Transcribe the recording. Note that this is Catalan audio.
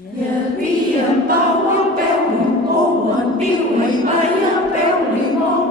Nhờ bi bao béo lì ô hoàn biêu mày bay béo lì mong